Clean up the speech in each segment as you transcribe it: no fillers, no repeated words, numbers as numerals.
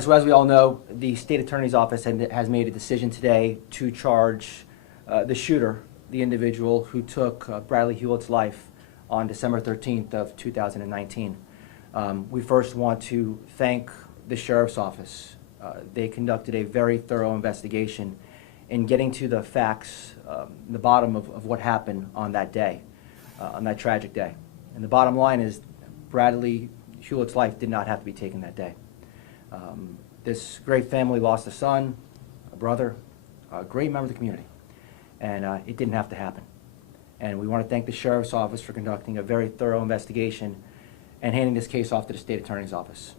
So as we all know, the State Attorney's Office has made a decision today to charge the shooter, the individual who took Bradley Hulett's life on December 13th of 2019. We first want to thank the Sheriff's Office. They conducted a very thorough investigation in getting to the facts, the bottom of what happened on that day, on that tragic day. And the bottom line is Bradley Hulett's life did not have to be taken that day. This great family lost a son, a brother, a great member of the community, and it didn't have to happen. And we want to thank the Sheriff's Office for conducting a very thorough investigation and handing this case off to the State Attorney's Office.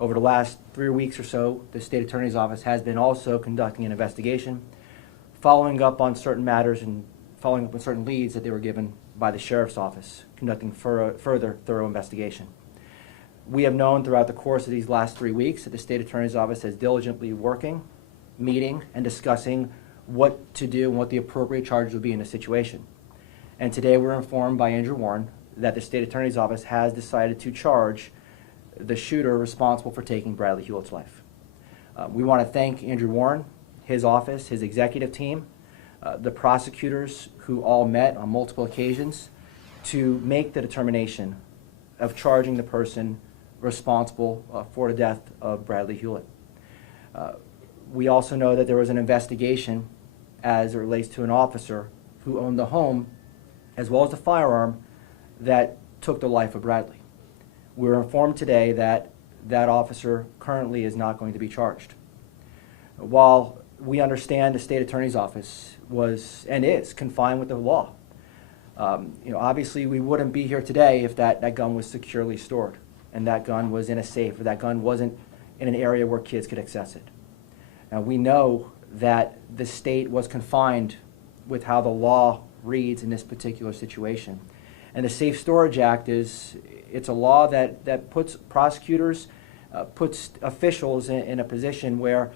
Over the last 3 weeks or so, the State Attorney's Office has been also conducting an investigation, following up on certain matters and following up on certain leads that they were given by the Sheriff's Office, conducting further thorough investigation. We have known throughout the course of these last 3 weeks that the State Attorney's Office is diligently working, meeting, and discussing what to do and what the appropriate charges would be in this situation. And today we're informed by Andrew Warren that the State Attorney's Office has decided to charge the shooter responsible for taking Bradley Hulett's life. We want to thank Andrew Warren, his office, his executive team, the prosecutors who all met on multiple occasions to make the determination of charging the person responsible for the death of Bradley Hulett. We also know that there was an investigation as it relates to an officer who owned the home as well as the firearm that took the life of Bradley. We're informed today that that officer currently is not going to be charged. While we understand the State Attorney's Office was and is confined with the law, obviously we wouldn't be here today if that gun was securely stored and that gun was in a safe or that gun wasn't in an area where kids could access it. Now we know that the state was confined with how the law reads in this particular situation. And the Safe Storage Act it's a law that puts prosecutors, puts officials in a position where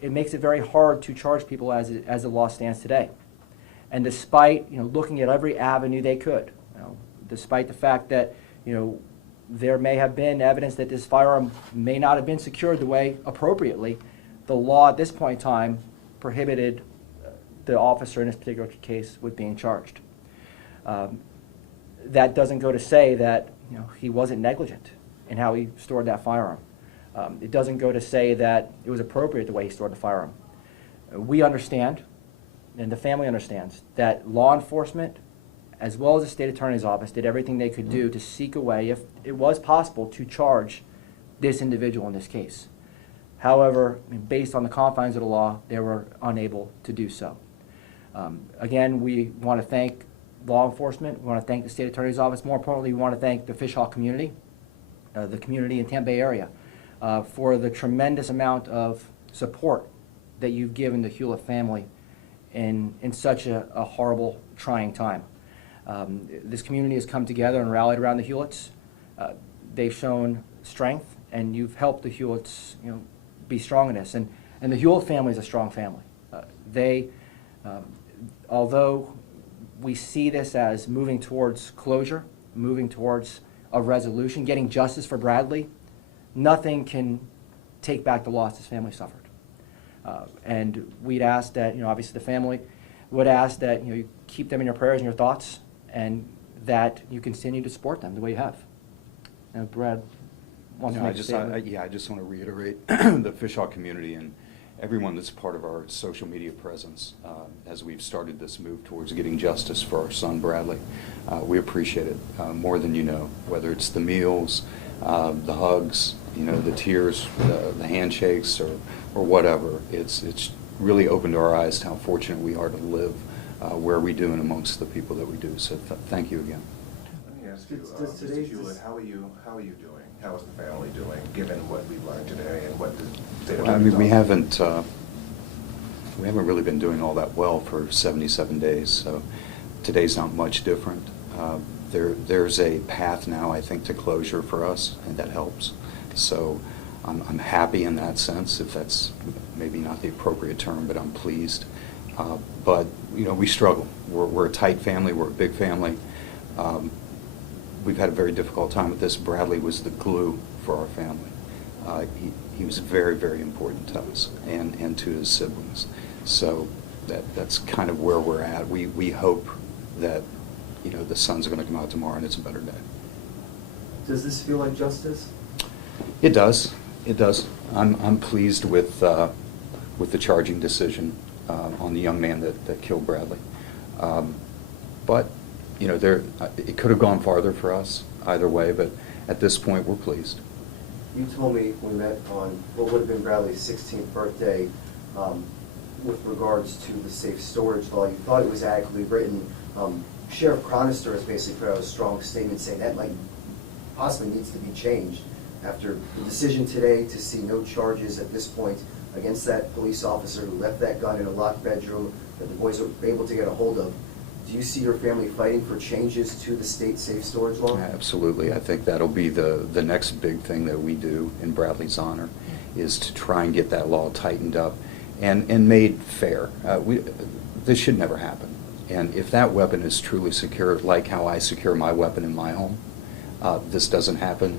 it makes it very hard to charge people as the law stands today. And despite looking at every avenue they could, despite the fact that there may have been evidence that this firearm may not have been secured the way appropriately, the law at this point in time prohibited the officer in this particular case with being charged. That doesn't go to say that he wasn't negligent in how he stored that firearm. It doesn't go to say that it was appropriate the way he stored the firearm. We understand, and the family understands, that law enforcement, as well as the State Attorney's Office, did everything they could do to seek a way, if it was possible, to charge this individual in this case. However, based on the confines of the law, they were unable to do so. Again, we want to thank law enforcement. We want to thank the State Attorney's Office. More importantly, we want to thank the Fishhawk community, the community in Tampa Bay area, for the tremendous amount of support that you've given the Hulett family in such a horrible, trying time. This community has come together and rallied around the Huletts. They've shown strength, and you've helped the Huletts be strong in this. And the Hulett family is a strong family. Although we see this as moving towards closure, moving towards a resolution, getting justice for Bradley, nothing can take back the loss this family suffered. And we'd ask that, obviously the family would ask that, you keep them in your prayers and your thoughts, and that you continue to support them the way you have. And Brad wants to make a statement. I just want to reiterate the Fishhawk community and everyone that's part of our social media presence as we've started this move towards getting justice for our son Bradley. We appreciate it more than you know, whether it's the meals, the hugs, the tears, the handshakes, or whatever. It's really opened our eyes to how fortunate we are to live where we do and amongst the people that we do. So thank you again. Let me ask you, Mr. Hulett, how are you doing? How is the family doing, given what we've learned today and what the state of we haven't really been doing all that well for 77 days. So today's not much different. There's a path now, I think, to closure for us, and that helps. So I'm happy in that sense, if that's maybe not the appropriate term, but I'm pleased. But we struggle. We're a tight family. We're a big family. We've had a very difficult time with this. Bradley was the glue for our family. he was very, very important to us and to his siblings. So that's kind of where we're at. We hope that, you know, the sun's going to come out tomorrow and it's a better day. Does this feel like justice? It does. It does. I'm pleased with the charging decision on the young man that killed Bradley. But, you know, it could have gone farther for us either way, but at this point, we're pleased. You told me we met on what would have been Bradley's 16th birthday with regards to the safe storage law. You thought it was adequately written. Sheriff Chronister has basically put out a strong statement saying that might possibly needs to be changed after the decision today to see no charges at this point against that police officer who left that gun in a locked bedroom that the boys were able to get a hold of. Do you see your family fighting for changes to the state safe storage law? Absolutely. I think that'll be the next big thing that we do in Bradley's honor, is to try and get that law tightened up and made fair. This should never happen. And if that weapon is truly secure, like how I secure my weapon in my home, this doesn't happen.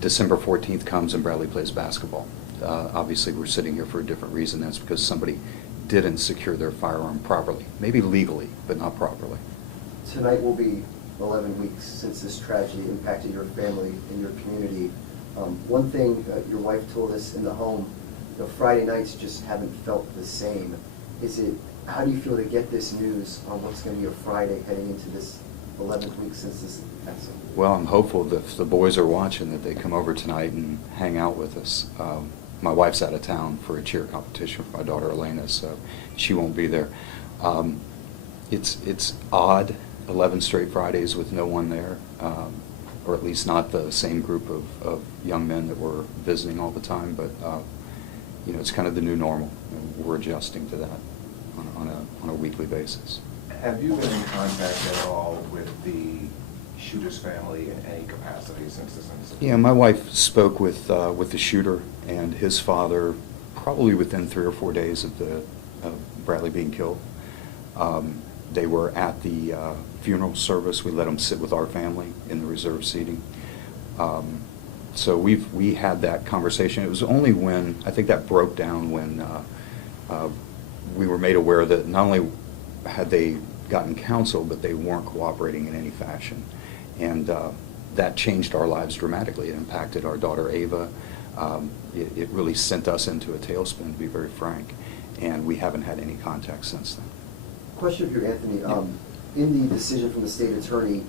December 14th comes and Bradley plays basketball. Obviously, we're sitting here for a different reason. That's because somebody didn't secure their firearm properly, maybe legally, but not properly. Tonight will be 11 weeks since this tragedy impacted your family and your community. One thing your wife told us in the home, you know, Friday nights just haven't felt the same. How do you feel to get this news on what's going to be a Friday heading into this 11th week since this accident? Well, I'm hopeful that if the boys are watching that they come over tonight and hang out with us. My wife's out of town for a cheer competition with my daughter Elena, so she won't be there. It's odd, 11 straight Fridays with no one there, or at least not the same group of young men that were visiting all the time, but you know, it's kind of the new normal, and we're adjusting to that on a weekly basis. Have you been in contact at all with the shooter's family in any capacity since this incident? Yeah, my wife spoke with the shooter and his father probably within 3 or 4 days of Bradley being killed. They were at the funeral service. We let them sit with our family in the reserve seating. So we had that conversation. It was only when, I think that broke down when we were made aware that not only had they gotten counsel, but they weren't cooperating in any fashion. And that changed our lives dramatically. It impacted our daughter Ava. It really sent us into a tailspin, to be very frank, and we haven't had any contact since then. Question for you, Anthony. Yeah. In the decision from the state attorney,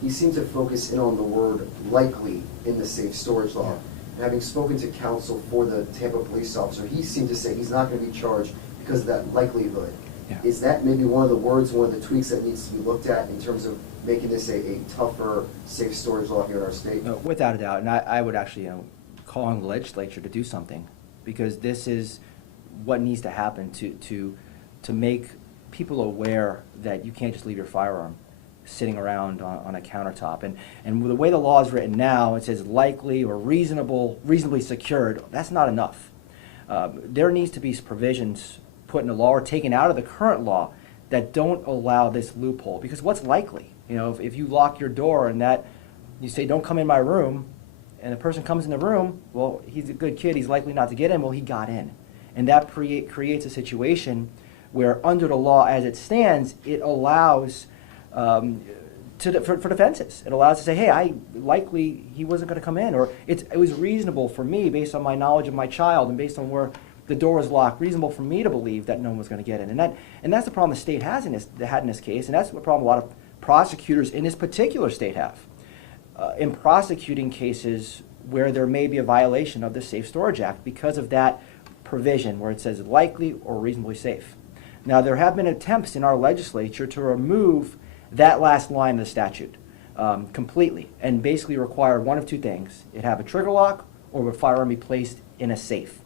he seemed to focus in on the word likely in the safe storage law. Yeah. And having spoken to counsel for the Tampa police officer, he seemed to say he's not going to be charged because of that likelihood. Yeah. Is that maybe one of the words, one of the tweaks that needs to be looked at in terms of making this a tougher safe storage law here in our state? No, without a doubt, and I would actually, call on the legislature to do something, because this is what needs to happen to make people aware that you can't just leave your firearm sitting around on a countertop. And the way the law is written now, it says likely or reasonably secured. That's not enough. There needs to be provisions put in the law or taken out of the current law that don't allow this loophole. Because what's likely? If you lock your door and you say, don't come in my room, and the person comes in the room, well, he's a good kid, he's likely not to get in. Well, he got in. And that creates a situation where under the law as it stands, it allows for defenses. It allows to say, hey, likely he wasn't going to come in, or it was reasonable for me, based on my knowledge of my child and based on where the door was locked, reasonable for me to believe that no one was going to get in. And that's the problem the state had in this case, and that's the problem a lot of prosecutors in this particular state have in prosecuting cases where there may be a violation of the Safe Storage Act because of that provision where it says likely or reasonably safe. Now, there have been attempts in our legislature to remove that last line of the statute completely and basically require one of two things. It have a trigger lock or a firearm be placed in a safe.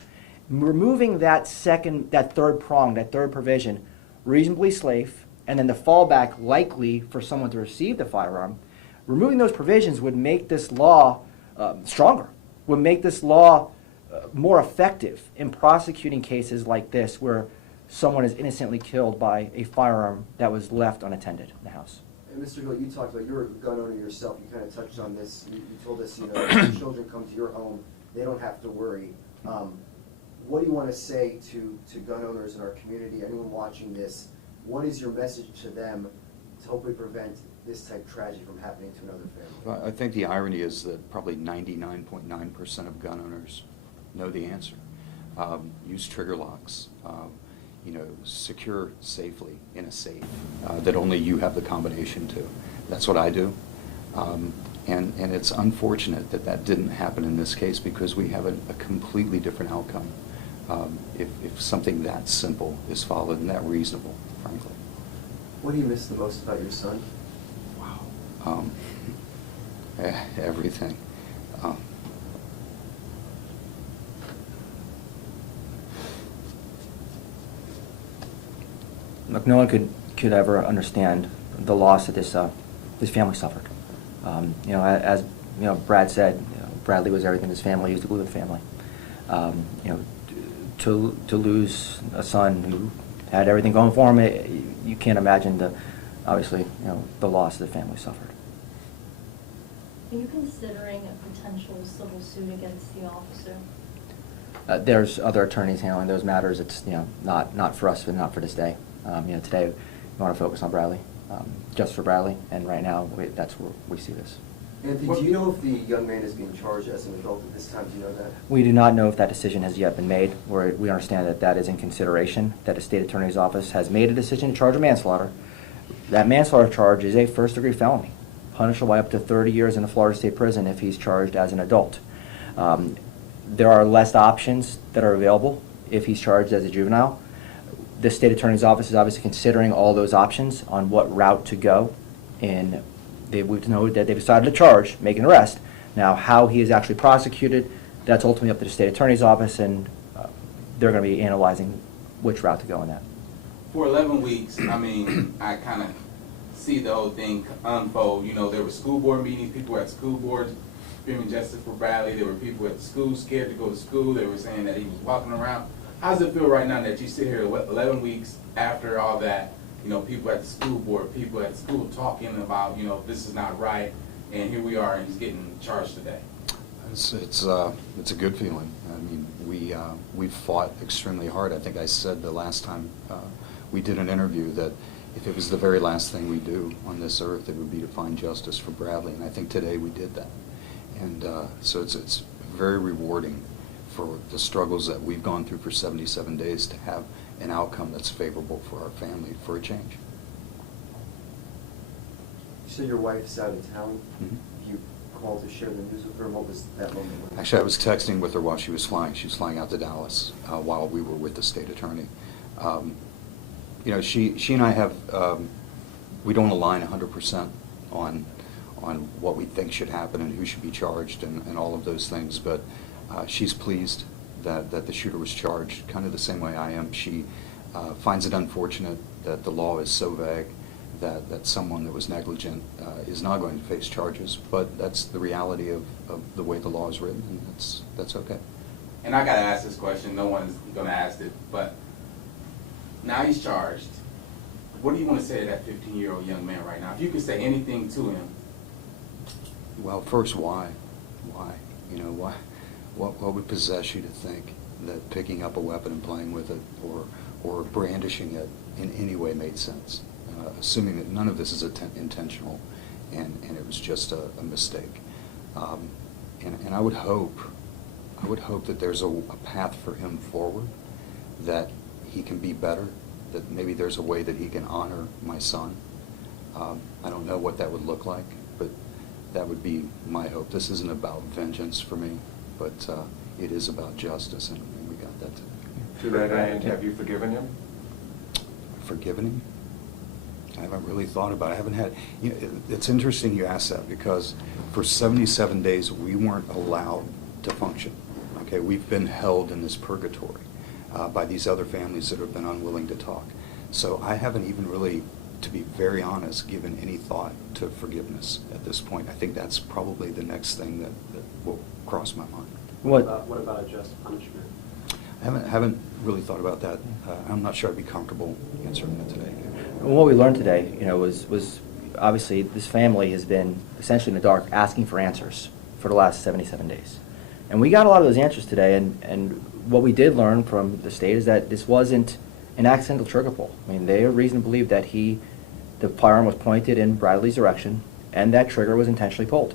Removing that third prong, that third provision, reasonably safe, and then the fallback likely for someone to receive the firearm, removing those provisions would make this law stronger, would make this law more effective in prosecuting cases like this where someone is innocently killed by a firearm that was left unattended in the house. And Mr. Hulett, you talked about, you're a gun owner yourself, you kind of touched on this. You told us, your children come to your home they don't have to worry. What do you want to say to gun owners in our community, anyone watching this? What is your message to them to hopefully prevent this type of tragedy from happening to another family? Well, I think the irony is that probably 99.9% of gun owners know the answer. Use trigger locks. Secure safely in a safe that only you have the combination to. That's what I do. And it's unfortunate that that didn't happen in this case, because we have a completely different outcome if something that simple is followed and that reasonable, frankly. What do you miss the most about your son? Wow. Everything. Look, no one could ever understand the loss that this family suffered. As Brad said, Bradley was everything his family used to glue with family. To lose a son who had everything going for him, you can't imagine obviously the loss the family suffered. Are you considering a potential civil suit against the officer? There's other attorneys handling those matters. It's not for us and not for this day. Today we want to focus on Bradley, just for Bradley, and right now that's where we see this. Anthony, do you know if the young man is being charged as an adult at this time? Do you know that? We do not know if that decision has yet been made. We understand that is in consideration, that the state attorney's office has made a decision to charge him manslaughter. That manslaughter charge is a first-degree felony, punishable by up to 30 years in a Florida state prison if he's charged as an adult. There are less options that are available if he's charged as a juvenile. The state attorney's office is obviously considering all those options on what route to go, and we know that they've decided to charge, make an arrest. Now, how he is actually prosecuted, that's ultimately up to the state attorney's office, and they're going to be analyzing which route to go in that. For 11 weeks, I kind of see the whole thing unfold. There were school board meetings, people were at school boards screaming justice for Bradley. There were people at the school scared to go to school. They were saying that he was walking around. How does it feel right now that you sit here 11 weeks after all that, people at the school board, people at school talking about, this is not right, and here we are, and he's getting charged today? It's a good feeling. We've fought extremely hard. I think I said the last time we did an interview that if it was the very last thing we do on this earth, it would be to find justice for Bradley, and I think today we did that. And so it's very rewarding for the struggles that we've gone through for 77 days to have an outcome that's favorable for our family for a change. You said your wife's out of town. Mm-hmm. You called to share the news with her. What was that moment like? Actually, I was texting with her while she was flying. She was flying out to Dallas while we were with the state attorney. She and I have, we don't align 100% on what we think should happen and who should be charged and all of those things, but she's pleased that the shooter was charged, kind of the same way I am. She finds it unfortunate that the law is so vague that someone that was negligent is not going to face charges, but that's the reality of the way the law is written, and that's okay. And I got to ask this question. No one's going to ask it, but now he's charged. What do you want to say to that 15-year-old young man right now? If you could say anything to him. Well, first, why? Why? Why? What would possess you to think that picking up a weapon and playing with it or brandishing it in any way made sense? Assuming that none of this is intentional and it was just a mistake. And I would hope that there's a path for him forward, that he can be better, that maybe there's a way that he can honor my son. I don't know what that would look like, but that would be my hope. This isn't about vengeance for me, but it is about justice, and we got that today. To that end, have you forgiven him? Forgiven him? I haven't really thought about it. I haven't had, it's interesting you ask that, because for 77 days we weren't allowed to function. Okay, we've been held in this purgatory by these other families that have been unwilling to talk. So I haven't even really, to be very honest, given any thought to forgiveness at this point. I think that's probably the next thing that will cross my mind. What about a just punishment? I haven't really thought about that. I'm not sure I'd be comfortable answering that today. Well, what we learned today, was obviously this family has been essentially in the dark asking for answers for the last 77 days. And we got a lot of those answers today, and what we did learn from the state is that this wasn't an accidental trigger pull. I mean, they have reason to believe that the firearm was pointed in Bradley's direction, and that trigger was intentionally pulled.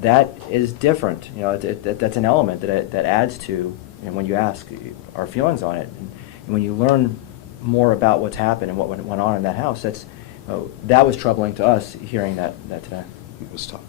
That is different. You know, that's an element that adds to, and when you ask our feelings on it, and when you learn more about what's happened and what went on in that house, that was troubling to us hearing that today. It was tough.